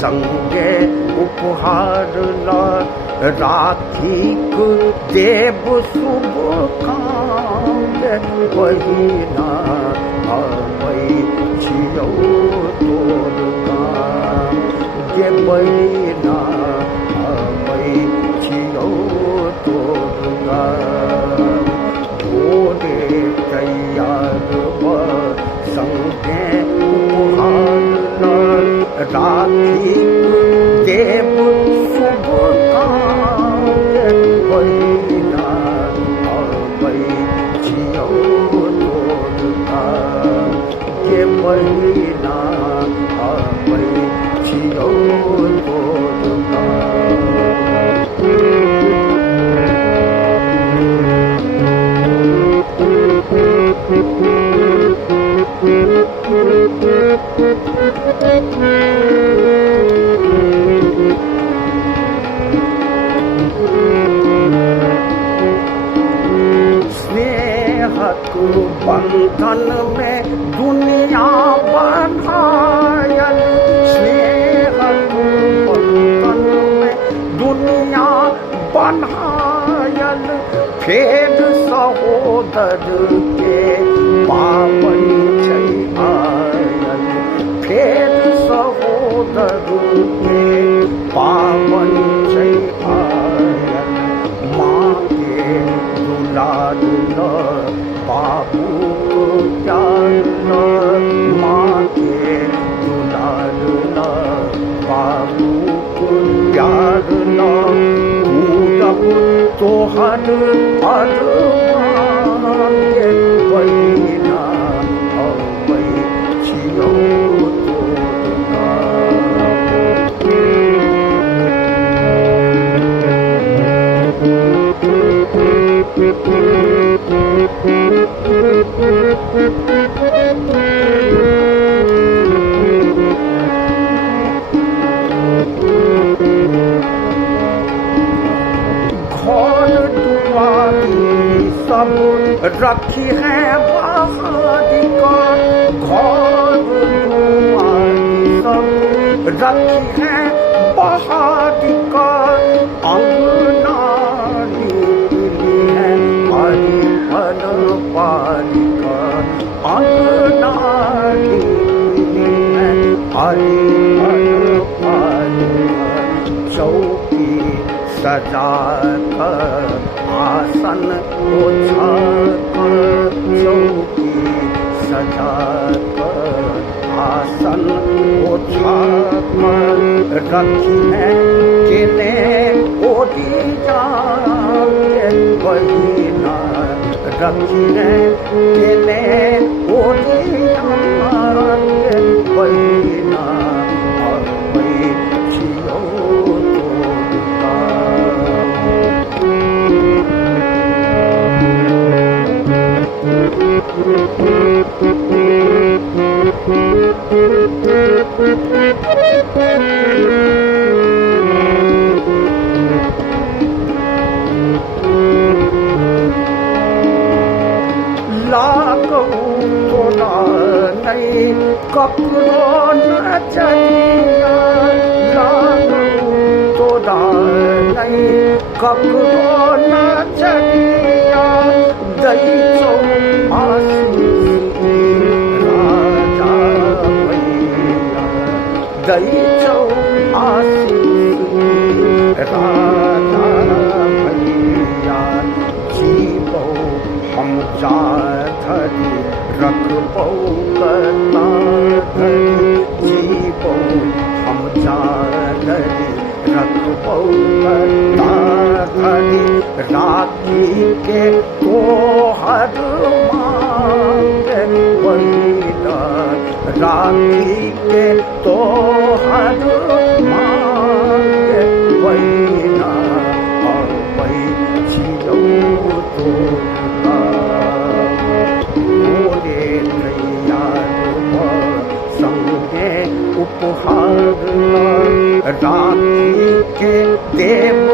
संगे उपहारला राखीक देव शुभ कांग पहिना अबै छियौ तोर काम गे पहिना अबै छियौ तोर काम भोरे तैयार संगे उपहारला राखीक देव शुभ कांग पहिना अबै छियौ तोर काम गे पहिना अबै छियौ तोर स्नेहक बंधन में दुनिया बंधायल स्नेहक बंधन में दुनिया बंधायल फेर सहोदर के पावन छै आयल फेर सहोदर के पावन छै आयल माँ के दुलार ल बाबू प्यार ल माँ के दुलार ल बाबू प्यार ल पूरब तोहर अरमान गे पहिना अबै छियौ तोर घर दुआरी सब रखी है बहारी का घर दुआरी सब रखी है बहारी का अंगना नीली है हरी हर पारी का अंगना नीली है हरी हर पारी का चौकी सजा कर आसन ओछा कर चौकी सजा कर आसन ओछा कर रखी है किने ओढ़ी जाके पहिना रखी है किने ओढ़ी जाके पहिना अबै छियौ तोर लागौ तोरा नहीं ककरो नजरिया लागौ तोरा नहीं ककरो नजरिया दै छौ आशीष राजा भैया दै छौ आशीष राजा भैया जीवौ हम धरि रखबौ कता धरि जीवौ हम धरि रखबौ कता धरि राखी के तोहर मांग पहिना राखी के तोहर मांग पहिना अबै छियौ तोर संगे उपहार राखी के देव